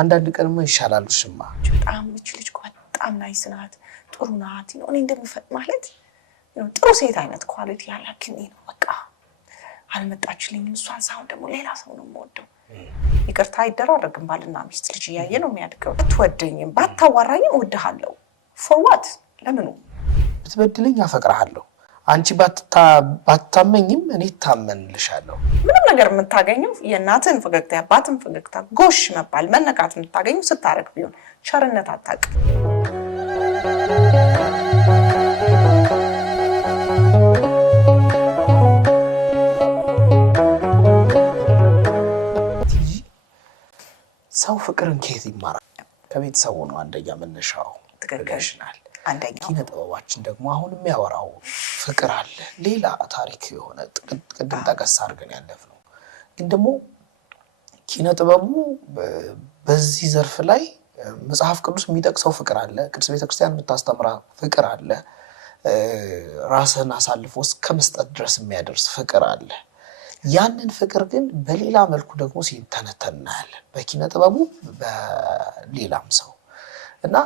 አንዳንድ ቀንማ ይሻላል ሽማ በጣም ልጅ በጣም ናይስ ናት ጥሩ ናት ነው እኔ እንደምፈጥ ማለት ጥሩ ሴት አይነት ኳሊቲ ያላት ነው በቃ አልመጣችልኝም እሷን ሳይሆን ደግሞ ሌላ ሰው ነው የምወደው ይቅርታ አይደራረግም ባልና ሚስት ልጅ ያየ ነው የሚያድገው ትወደኝም ባታዋራኝም እወድሃለሁ for what ለምኑ ብትበድልኝ አፈቅርሃለሁ አንቺ ባታመኝም እኔ ታመንልሻለሁ ምንም ነገር የምታገኘው የእናትን ፈገግታ ያባትን ፈገግታ ጎሽ መባል መነካት የምታገኘው ስታረግ ቢሆን ቸርነት አታውቅ ሰው ፍቅርን ከየት ይማራል ከቤተሰቡ ነው አንደኛ መነሻው ትክክለሽናል አንደኛው ኪነ ጥበባችን ደግሞ አሁን የሚያወራው ፍቅር አለ ሌላ ታሪክ የሆነ ቅድም ተቀስ አድርገን ያለፍነው ግን ደግሞ ኪነ ጥበቡ በዚህ ዘርፍ ላይ መጽሐፍ ቅዱስ የሚጠቅሰው ፍቅር አለ ቅዱስ ቤተክርስቲያን የምታስተምራ ፍቅር አለ ራስን አሳልፎ እስከመስጠት ድረስ የሚያደርስ ፍቅር አለ ያንን ፍቅር ግን በሌላ መልኩ ደግሞ ሲተነተናል በኪነ ጥበቡ በሌላም ሰው እና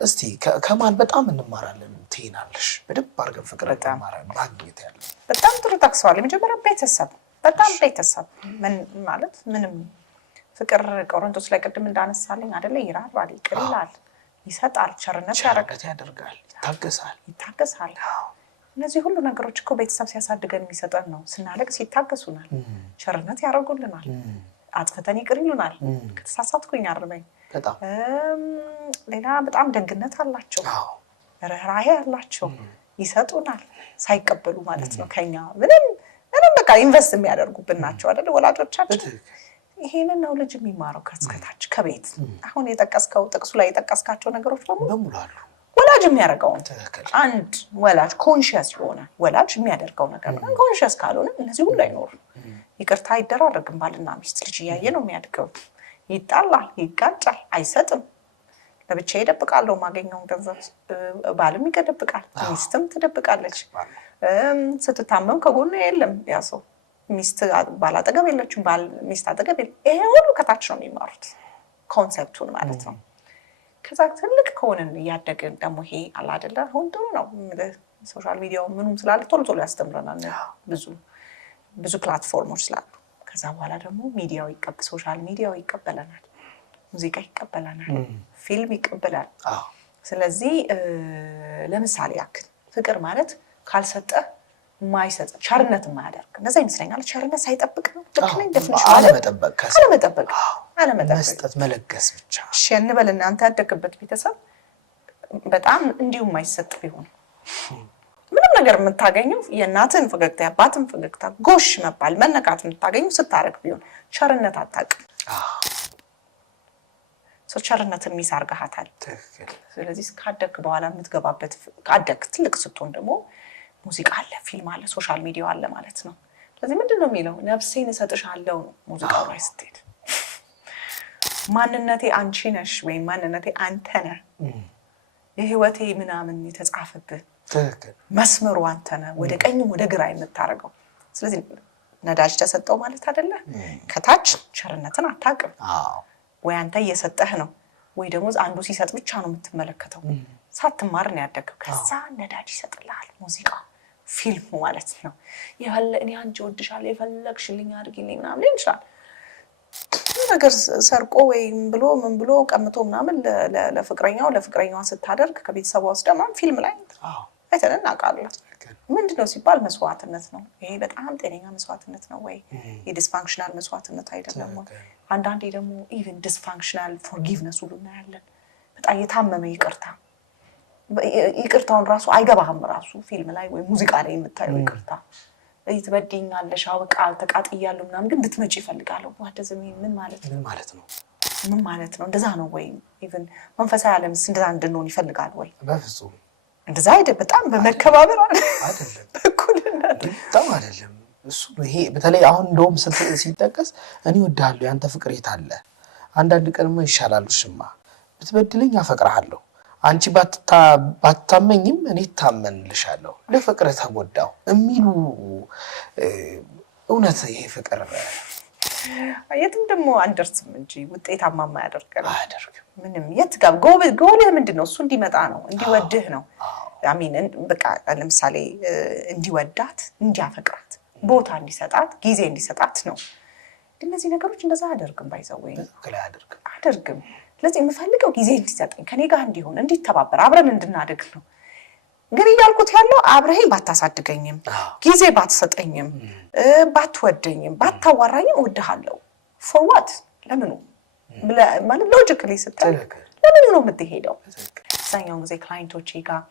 እስቲ ከማን በጣም እንማራለን ትይናለሽ በደንብ አርገን ፍቅር እንማራለን ማግኘት ያለ በጣም ጥሩ ታክሷል የመጀመሪያ ቤተሰብ በጣም ቤተሰብ ምን ማለት ምንም ፍቅር ቆሮንቶስ ላይ ቀድም እንዳነሳለኝ አይደለ ይራራል ይቅርላል ይሰጣል ቸርነት ያደርጋል ይታገሳል እነዚህ ሁሉ ነገሮች እኮ ቤተሰብ ሲያሳድገን የሚሰጠን ነው ስናለቅስ ይታገሱናል ቸርነት ያደርጉልናል አጥፍተን ይቅር ይሉናል ከተሳሳትኩኝ አርመኝ በጣም ሌላ በጣም ደግነት አላቸው ርህራሄ አላቸው ይሰጡናል ሳይቀበሉ ማለት ነው ከኛ ምንም በቃ ኢንቨስት የሚያደርጉብን ናቸው አይደል ወላጆቻችን ይሄንን ነው ልጅ የሚማረው ከስከታች ከቤት አሁን የጠቀስከው ጥቅሱ ላይ የጠቀስካቸው ነገሮች በሙሉ አሉ ወላጅ የሚያደርገው አንድ ወላጅ ኮንሺየስ የሆነ ወላጅ የሚያደርገው ነገር ነው ኮንሺየስ ካልሆነ እነዚህ ሁሉ አይኖርም ይቅርታ አይደራረግም ባልና ሚስት ልጅ ያየ ነው የሚያድገው ይጣላል ይጋጫል አይሰጥም ለብቻ ይደብቃለው ማገኘው ገንዘብ ባልም ይደብቃል ሚስትም ትደብቃለች ስትታመም ከጎኑ የለም ያ ሰው ሚስት ባል አጠገብ የለችም ባል ሚስት አጠገብ ይሄ ሁሉ ከታች ነው የሚማሩት ኮንሰፕቱን ማለት ነው ከዛ ትልቅ ከሆነን ያደገን ደግሞ ይሄ አላ አይደለ አሁን ጥሩ ነው ሶሻል ሚዲያው ምንም ስላለ ቶሎ ያስተምረናል ብዙ ፕላትፎርሞች ስላሉ ከዛ በኋላ ደግሞ ሚዲያው ሶሻል ሚዲያው ይቀበለናል ሙዚቃ ይቀበለናል ፊልም ይቀበላል ስለዚህ ለምሳሌ ያክል ፍቅር ማለት ካልሰጠ ማይሰጥ ቸርነት ማያደርግ እንደዛ ይመስለኛል ቸርነት ሳይጠብቅ ነው ለከነኝ ደፍንሽ አለመጠበቅ መስጠት መለገስ ብቻ ሸንበልና አንተ ያደግበት ቤተሰብ በጣም እንዲሁ ማይሰጥ ቢሆን ምንም ነገር የምታገኘው የእናትን ፈገግታ ያባትን ፈገግታ ጎሽ መባል መነካት የምታገኘው ስታረግ ቢሆን ቸርነት አታውቅ ቸርነትን ሚሳርጋታል ስለዚህ ካደክ በኋላ የምትገባበት ካደክ ትልቅ ስትሆን ደግሞ ሙዚቃ አለ ፊልም አለ ሶሻል ሚዲያ አለ ማለት ነው ስለዚህ ምንድነው የሚለው ነፍሴን እሰጥሻለሁ ሙዚቃው ላይ ስትሄድ ማንነቴ አንቺ ነሽ ወይ ማንነቴ አንተ ነህ የህይወቴ ምናምን የተጻፈበት መስመሩ አንተ ነህ ወደ ቀኝም ወደ ግራ የምታረገው ስለዚህ ነዳጅ ተሰጠው ማለት አይደለ ከታች ቸርነትን አታውቅም ወይ አንተ እየሰጠህ ነው ወይ ደግሞ አንዱ ሲሰጥ ብቻ ነው የምትመለከተው ሳትማር ነው ያደገው ከዛ ነዳጅ ይሰጥልሃል ሙዚቃ ፊልም ማለት ነው እኔ አንቺ ወድሻለሁ የፈለግሽልኝ አድርጊልኝ ምናምን ይልሻል ነገር ሰርቆ ወይ ምን ብሎ ቀምቶ ምናምን ለፍቅረኛዋ ስታደርግ ከቤተሰቧ ውስጥ ደግሞ ፊልም ላይ አይተነና ቃልላ ምንድነው ሲባል መስዋዕትነት ነው ይሄ በጣም ጤነኛ መስዋዕትነት ነው ወይ የዲስፋንክሽናል መስዋዕትነት አይደለም አንዳንዴ ደግሞ ኢቭን ዲስፋንክሽናል ፎርጊቭነስ ሁሉ እናያለን በጣም የታመመ ይቅርታውን ራሱ አይገባህም ራሱ ፊልም ላይ ወይ ሙዚቃ ላይ የምታየው ይቅርታ ይትበድኛለሽ አውቃ ተቃጥያለሁ ምናምን ግን እንድትመጪ ይፈልጋለሁ ወደዚህ ምን ማለት ነው እንደዛ ነው ወይ ኢቭን መንፈሳዊ ዓለምስ እንደዛ እንድንሆን ይፈልጋል ወይ በፍጹም እንደዛ አይደለም በጣም በመከባበር አይደለም በኩልነት በጣም አይደለም እሱ ይሄ በተለይ አሁን እንደውም ሲጠቀስ እኔ ወዳለሁ ያንተ ፍቅር የታለ አንዳንድ ቀንማ ይሻላል ሽማ ብትበድልኝ አፈቅርሃለሁ አንቺ ባታመኝም እኔ ታመንልሻለሁ ለፍቅር ተጎዳው የሚሉ እውነት ይሄ ፍቅር የትም ደግሞ አንደርስም እንጂ ውጤታማ ያደርጋል አያደርግም። ምንም የት ጋር ጎልህ ምንድነው? እሱ እንዲመጣ ነው እንዲወድህ ነው። አሚን በቃ ለምሳሌ እንዲወዳት እንዲያፈቅራት ቦታ እንዲሰጣት ጊዜ እንዲሰጣት ነው። እነዚህ ነገሮች እንደዛ አያደርግም ባይዘወይ አያደርግም። ስለዚህ የምፈልገው ጊዜ እንዲሰጠኝ ከኔ ጋር እንዲሆን እንዲተባበር አብረን እንድናድግ ነው። ግን እያልኩት ያለው አብረኸኝ ባታሳድገኝም ጊዜ ባትሰጠኝም ባትወደኝም ባታዋራኝም እወድሃለሁ ፎር ዋት ለምኑ ማለት ሎጂካሊ ስታይ ለምን ነው የምትሄደው? አብዛኛውን ጊዜ ክላይንቶቼ ጋር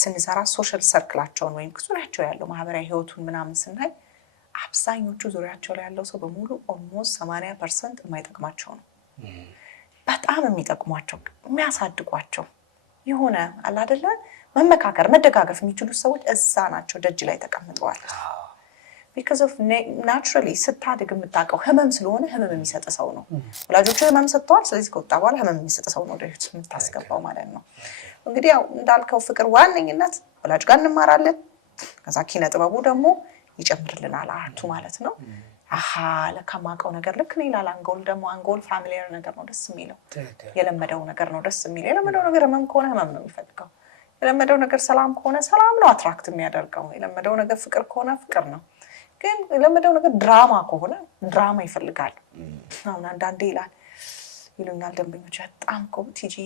ስንሰራ ሶሻል ሰርክላቸውን ወይም ዙሪያቸው ያለው ማህበራዊ ህይወቱን ምናምን ስናይ አብዛኞቹ ዙሪያቸው ላይ ያለው ሰው በሙሉ ኦልሞስት 80% የማይጠቅማቸው ነው። በጣም የሚጠቅሟቸው የሚያሳድጓቸው የሆነ አለ አይደለ መመካከር መደጋገፍ የሚችሉ ሰዎች እዛ ናቸው ደጅ ላይ ተቀምጠዋል። because of naturally ስታድግ የምታውቀው ህመም ስለሆነ ህመም የሚሰጥ ሰው ነው። ወላጆቹ ህመም ሰጥተዋል። ስለዚህ ከወጣ በኋላ ህመም የሚሰጥ ሰው ነው ወደፊት የምታስገባው ማለት ነው። እንግዲህ ያው እንዳልከው ፍቅር ዋነኝነት ወላጅ ጋር እንማራለን። ከዛ ኪነ ጥበቡ ደግሞ ይጨምርልናል አርቱ ማለት ነው። ለከማቀው ነገር ልክ ነው ይላል አንጎል ደግሞ አንጎል ፋሚሊየር ነገር ነው ደስ የሚለው የለመደው ነገር ነው ደስ የሚለው የለመደው ነገር ህመም ከሆነ ህመም ነው የሚፈልገው የለመደው ነገር ሰላም ከሆነ ሰላም ነው አትራክት የሚያደርገው የለመደው ነገር ፍቅር ከሆነ ፍቅር ነው ግን የለመደው ነገር ድራማ ከሆነ ድራማ ይፈልጋል አሁን አንዳንዴ ይሉኛል ደንበኞች በጣም ቲጂ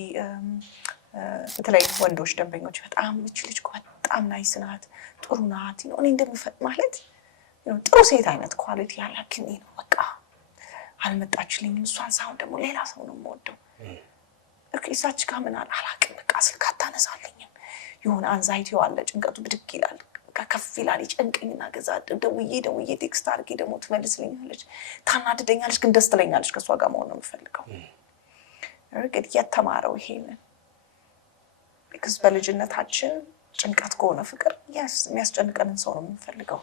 በተለይ ወንዶች ደንበኞች በጣም እቺ ልጅ በጣም ናይስ ናት ጥሩ ናት እኔ እንደምፈጥ ማለት ጥሩ ሴት አይነት ኳሊቲ ያላት ግን ነው በቃ አልመጣችልኝም እሷን ሳይሆን ደግሞ ሌላ ሰው ነው የምወደው እዛች ጋር ምን አላውቅም በቃ ስልክ አታነሳልኝም የሆነ አንዛይቲው አለ ጭንቀቱ ብድግ ይላል ከፍ ይላል ይጨንቀኝና ገዛ ደውዬ ቴክስት አድርጌ ደግሞ ትመልስልኛለች ታናድደኛለች ግን ደስ ትለኛለች ከሷ ጋር መሆን ነው የምፈልገው እርግጥ የተማረው ይሄንን because በልጅነታችን ጭንቀት ከሆነ ፍቅር የሚያስጨንቀንን ሰው ነው የምንፈልገው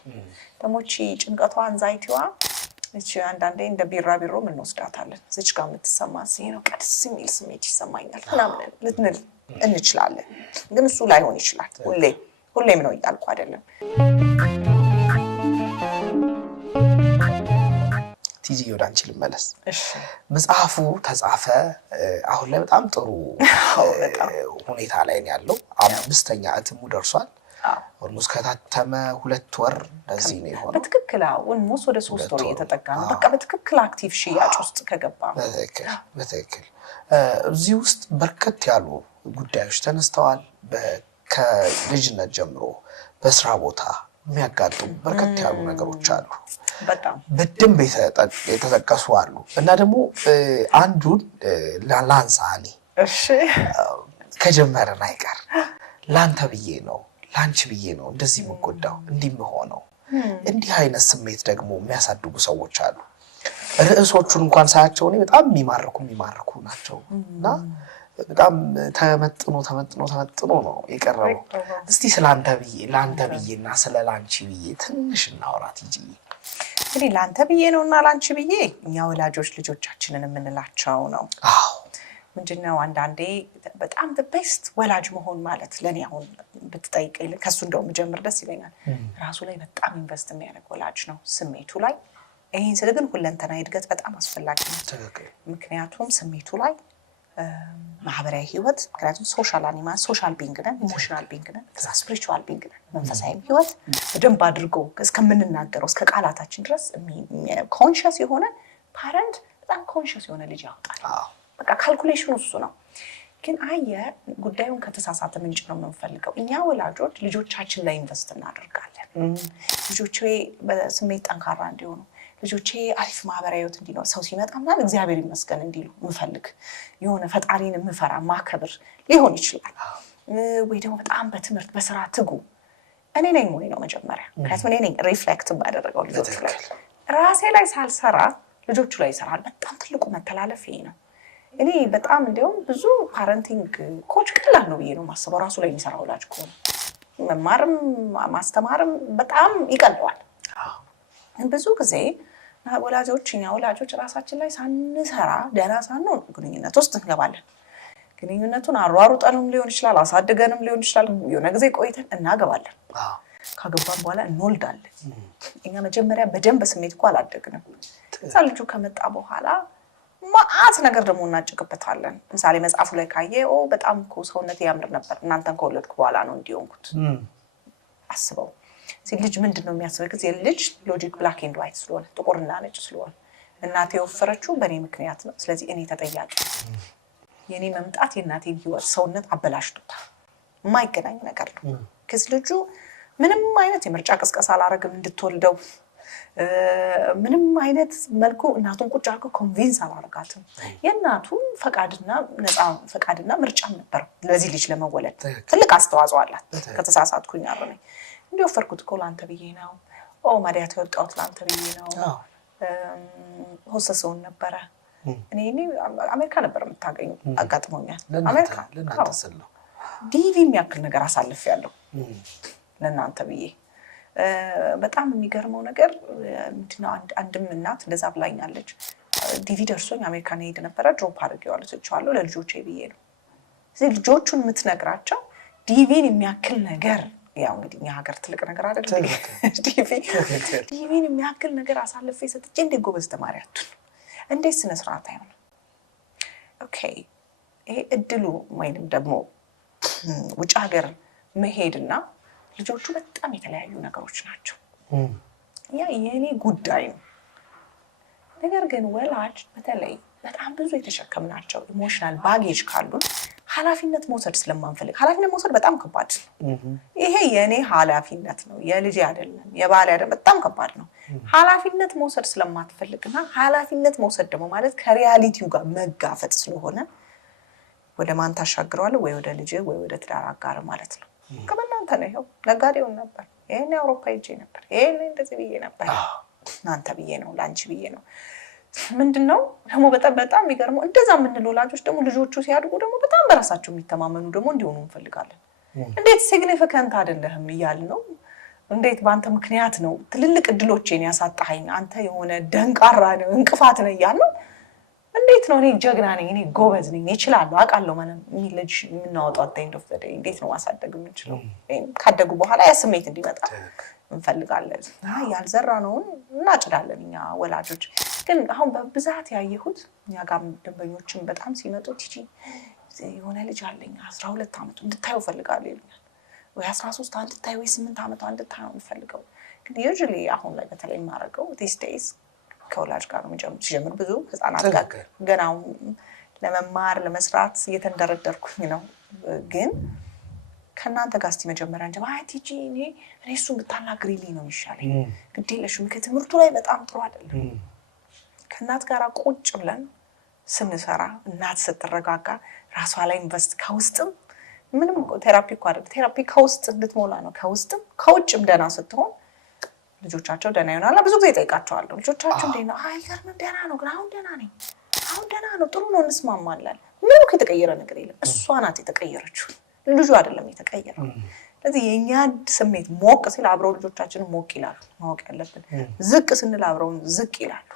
ደግሞ እቺ ጭንቀቷ አንዛይቲዋ እቺ አንዳንዴ እንደ ቢራቢሮ ምን ወስዳታለን እዚች ጋር የምትሰማ ነው ቀድስ የሚል ስሜት ይሰማኛል ምናምን ልትንል እንችላለን ግን እሱ ላይሆን ይችላል ሁሌም ነው እያልኩ አይደለም ቲጂ ወደ አንቺ ልመለስ መጽሐፉ ተጻፈ አሁን ላይ በጣም ጥሩ ሁኔታ ላይ ነው ያለው 5ኛ እትሙ ደርሷል ኦልሞስት ከታተመ 2 ወር ለዚህ ነው የሆነው በትክክል ኦልሞስት ወደ 3 ወር እየተጠጋ ነው በቃ በትክክል አክቲቭ ሽያጭ ውስጥ ከገባ በትክክል እዚህ ውስጥ በርከት ያሉ ጉዳዮች ተነስተዋል ከልጅነት ጀምሮ በስራ ቦታ የሚያጋጥሙ በርከት ያሉ ነገሮች አሉ በጣም በደንብ የተጠቀሱ አሉ እና ደግሞ አንዱን ላንሳኒ ከጀመረን አይቀር ላንተ ብዬ ነው ላንቺ ብዬ ነው እንደዚህ የምጎዳው እንዲምሆነው እንዲህ አይነት ስሜት ደግሞ የሚያሳድጉ ሰዎች አሉ ርዕሶቹን እንኳን ሳያቸው ነው በጣም የሚማርኩ ናቸው እና በጣም ተመጥኖ ነው የቀረበው እስቲ ስላንተ ብዬ ላንተ ብዬና ስለላንቺ ብዬ ትንሽ እናውራት እንጂ እንግዲህ ላንተ ብዬ ነውና ላንቺ ብዬ እኛ ወላጆች ልጆቻችንን የምንላቸው ነው ምንድነው አንዳንዴ በጣም the best ወላጅ መሆን ማለት ለኔ አሁን ብትጠይቀኝ ከሱ እንደውም ጀምር ደስ ይለኛል ራሱ ላይ በጣም ኢንቨስት የሚያደርግ ወላጅ ነው ስሜቱ ላይ ይሄን ስለግን ሁለንተና እድገት በጣም አስፈላጊ ነው ምክንያቱም ስሜቱ ላይ ማህበራዊ ህይወት ምክንያቱም ሶሻል አኒማል ሶሻል ቢንግ ነን ኢሞሽናል ቢንግ ነን ስፒሪቹዋል ቢንግ ነን መንፈሳዊ ህይወት በደንብ አድርጎ እስከምንናገረው እስከ ቃላታችን ድረስ ኮንሺየስ የሆነ ፓረንት በጣም ኮንሺየስ የሆነ ልጅ ያወጣል በቃ ካልኩሌሽኑ እሱ ነው ግን ጉዳዩን ከተሳሳተ ምንጭ ነው የምንፈልገው እኛ ወላጆች ልጆቻችን ላይ ኢንቨስት እናደርጋለን ልጆቼ በስሜት ጠንካራ እንዲሆኑ ልጆቼ አሪፍ ማህበራዊ ህይወት እንዲኖር ሰው ሲመጣ ማለት እግዚአብሔር ይመስገን እንዲሉ ምፈልግ የሆነ ፈጣሪን ምፈራ ማከብር ሊሆን ይችላል ወይ ደግሞ በጣም በትምህርት በስራ ትጉ እኔ ነኝ ወይ ነው መጀመሪያ ምክንያቱም እኔ ነኝ ሪፍሌክት ባደረገው ልጆቹ ላይ ራሴ ላይ ሳልሰራ ልጆቹ ላይ ይሰራል በጣም ትልቁ መተላለፍ ይሄ ነው እኔ በጣም እንደውም ብዙ ፓረንቲንግ ኮች ቀላል ነው ብዬ ነው ማስበው ራሱ ላይ የሚሰራው ወላጅ ከሆነ መማርም ማስተማርም በጣም ይቀለዋል ብዙ ጊዜ ወላጆች ራሳችን ላይ ሳንሰራ ደህና ሳንሆን ግንኙነት ውስጥ እንገባለን ግንኙነቱን አሯሩጠንም ሊሆን ይችላል አሳድገንም ሊሆን ይችላል የሆነ ጊዜ ቆይተን እናገባለን ካገባን በኋላ እንወልዳለን እኛ መጀመሪያ በደንብ ስሜት እኮ አላደግንም ልጁ ከመጣ በኋላ ማአት ነገር ደግሞ እናጭቅበታለን። ምሳሌ መጽሐፉ ላይ ካየው በጣም እኮ ሰውነቴ ያምር ነበር እናንተን ከወለድኩ በኋላ ነው እንዲሆንኩት። አስበው ልጅ ምንድነው የሚያስበው? ጊዜ ልጅ ሎጂክ ብላክ ኤንድ ዋይት ስለሆነ ጥቁርና ነጭ ስለሆነ እናቴ ወፈረችው በእኔ ምክንያት ነው፣ ስለዚህ እኔ ተጠያቂ። የኔ መምጣት የእናቴን ህይወት ሰውነት አበላሽቶታል። የማይገናኝ ነገር ነው። ከዚህ ልጁ ምንም አይነት የምርጫ ቅስቀሳ አላረግም እንድትወልደው፣ ምንም አይነት መልኩ እናቱን ቁጭ አድርጎ ኮንቪንስ አላረጋትም። የእናቱን ፈቃድና ነፃ ፈቃድና ምርጫም ነበር ለዚህ ልጅ ለመወለድ ትልቅ አስተዋጽኦ አላት። ከተሳሳትኩኝ አረኝ እንዲወፈርኩት እኮ ላንተ ብዬ ነው። ማዲያት የወጣሁት ላንተ ብዬ ነው። ሆሰሰውን ነበረ እኔ አሜሪካ ነበር የምታገኙ አጋጥሞኛል። አሜሪካ ለናንተሰል ነው ዲቪ የሚያክል ነገር አሳልፌያለሁ ለናንተ ብዬ። በጣም የሚገርመው ነገር ምንድነው አንድም እናት እንደዛ ብላኛለች። ዲቪ ደርሶኝ አሜሪካ ሄድ ነበር ድሮፕ አድርጌዋለሁ ትቻለሁ ለልጆቼ ብዬ ነው። ስለዚህ ልጆቹን የምትነግራቸው ዲቪን የሚያክል ነገር ያው እንግዲህ እኛ ሀገር ትልቅ ነገር አይደለም ዲቪን የሚያክል ነገር አሳልፌ ሰጥቼ እንዴ ጎበዝ ተማሪ አትሁን እንዴ ስነ ስርዓት አይሆን። ኦኬ ይሄ እድሉ ወይንም ደግሞ ውጭ ሀገር መሄድና ልጆቹ በጣም የተለያዩ ነገሮች ናቸው። ያ የኔ ጉዳይ ነው። ነገር ግን ወላጅ በተለይ በጣም ብዙ የተሸከምናቸው ኢሞሽናል ባጌጅ ካሉን ኃላፊነት መውሰድ ስለማንፈልግ ኃላፊነት መውሰድ በጣም ከባድ ነው። ይሄ የኔ ኃላፊነት ነው የልጅ አይደለም የባል አይደለም በጣም ከባድ ነው። ኃላፊነት መውሰድ ስለማትፈልግና ኃላፊነት መውሰድ ደግሞ ማለት ከሪያሊቲው ጋር መጋፈጥ ስለሆነ ወደ ማን ታሻግረዋለህ? ወይ ወደ ልጅ ወይ ወደ ትዳር አጋር ማለት ነው። ከበእናንተ ነው። ይሄው ነጋዴውን ነበር ይሄን አውሮፓ ሄጄ ነበር ይሄን እንደዚህ ብዬ ነበር እናንተ ብዬ ነው ላንቺ ብዬ ነው። ምንድነው ደግሞ በጣም የሚገርመው እንደዛ የምንለው ወላጆች ደግሞ ልጆቹ ሲያድጉ ደግሞ በጣም በራሳቸው የሚተማመኑ ደግሞ እንዲሆኑ እንፈልጋለን። እንዴት ሲግኒፊካንት አይደለህም እያልን ነው። እንዴት በአንተ ምክንያት ነው ትልልቅ እድሎቼን ያሳጣኸኝ አንተ የሆነ ደንቃራ ነው እንቅፋት ነው እያልን እንዴት ነው እኔ ጀግና ነኝ እኔ ጎበዝ ነኝ እችላለሁ አውቃለሁ ማለት ልጅ የምናወጣው አታይንድ ኦፍ ዘ እንዴት ነው ማሳደግ የምንችለው? ካደጉ ደንበኞች ያ ስሜት እንዲመጣ እንፈልጋለን። ያልዘራነውን እናጭዳለን እኛ ወላጆች። ግን አሁን በብዛት ያየሁት እኛ ጋር ደንበኞችን በጣም ሲመጡ ቲጂ የሆነ ልጅ አለኝ 12 አመት እንድታዩ ፈልጋለሁ ይሉኛል። ወይ 13 አንድ ታይ ወይ 8 አመት አንድ ታይ ነው ፈልገው። ግን ዩዥሊ አሁን ላይ በተለይ ማረገው these days ከወላጅ ጋር ነው ሲጀምር ብዙ ህፃናት ጋር ገናው ለመማር ለመስራት እየተንደረደርኩኝ ነው። ግን ከናንተ ጋር እስቲ መጀመሪያ እንጂ ቲጂ እኔ እሱን ብታናግሪልኝ ነው የሚሻለኝ ግዴለሽም ከትምህርቱ ላይ በጣም ጥሩ አይደለም። ከናት ጋር ቁጭ ብለን ስንሰራ እናት ስትረጋጋ ራሷ ላይ ኢንቨስት ከውስጥም ምንም ቴራፒ እኮ አይደል ቴራፒ ከውስጥ እንድትሞላ ነው። ከውስጥም ከውጭም ደና ስትሆን ልጆቻቸው ደና ይሆናል። ብዙ ጊዜ ጠይቃቸዋለሁ ልጆቻቸው እንዴት ነው? አይገርምም ደና ነው ግን አሁን ደና ነኝ አሁን ደና ነው ጥሩ ነው እንስማማለን። ምንም የተቀየረ ነገር የለም። እሷ ናት የተቀየረችው ልጁ አይደለም የተቀየረው። ስለዚህ የኛ ስሜት ሞቅ ሲል አብረው ልጆቻችንን ሞቅ ይላሉ። ማወቅ ያለብን ዝቅ ስንል አብረው ዝቅ ይላሉ።